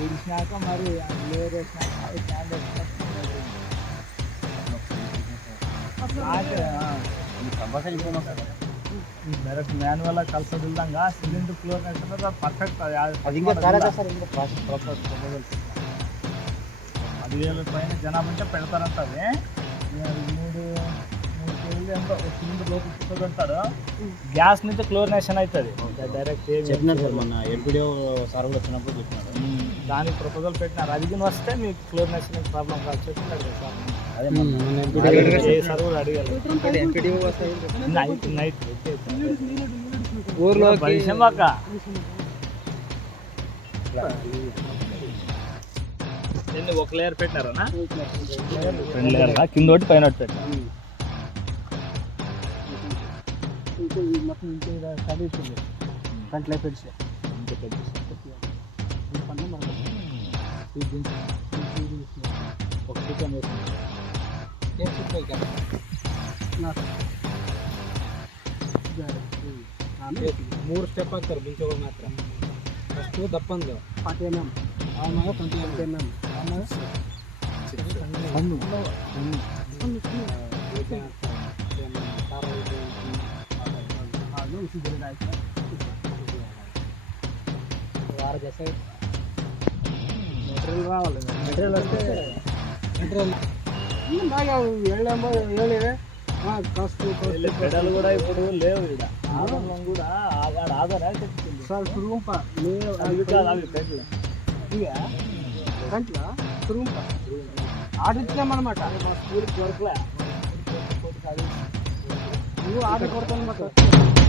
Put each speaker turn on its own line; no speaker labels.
ఇడిచినాక మరి లేరు direct manual కలిసి వదిలిదాగా సిలిండర్ క్లోజ్ అయితే పర్ఫెక్ట్ పదివేల పైన జనాభా ఉంటే పెడతారంట మూడు పెడతాడు గ్యాస్ నుంచి క్లోరినేషన్ అవుతుంది. డైరెక్ట్
చెప్పినారు సార్ మొన్న ఎల్పిడిఓ సార్ కూడా వచ్చినప్పుడు చెప్పినారు.
ఉమ్, దానికి ప్రపోజల్ పెట్టినారు. అది వస్తే మీకు క్లోరినేషన్ ప్రాబ్లం కాదు చెప్పినాడు కదా సార్.
అదే
సార్ కూడా అడిగారు. నైట్ నైట్
ఊర్లో
పరిశ్రమ ఒక లేయర్ లేయర్ కింద ఒకటి పైన ఒకటి పెట్టారు
మొత్తం ఇంటి చదివించింది కంట్లో పెడితే
ఇంత పెద్ద
పన్ను మనకు
ఒక చికెన్ వేసింది
ಮೂರು ಸ್ಟೆಪ್ ಹಾಕ್ತಾರೆ ಬೀಜಗಳು ಮಾತ್ರ ಫಸ್ಟು ದಪ್ಪಂದು ಫಾರ್ಟಿ ಎಮ್ ಎಮ್ ಆಮೇಲೆ ಟ್ವೆಂಟಿ ಎಮ್ ಎಮ್ ಎಮ್ ಆಮೇಲೆ ಹಣ್ಣು మెటీరియల్ రావాలి. మెటీరియల్ వస్తే మెటీరియల్ బాగా ఏళ్ళేమో ఏళ్ళే కాస్ట్
పెడలు కూడా ఇప్పుడు లేవు ఇక్కడ ఆదంలో కూడా ఆధార్ ఆధార్ చెప్తుంది.
సార్ సురుంప
అవి కాదు అవి పెడలు
గంటల సురుంప ఆర్డర్
మా స్కూల్కి దొరకలే
నువ్వు ఆర్డర్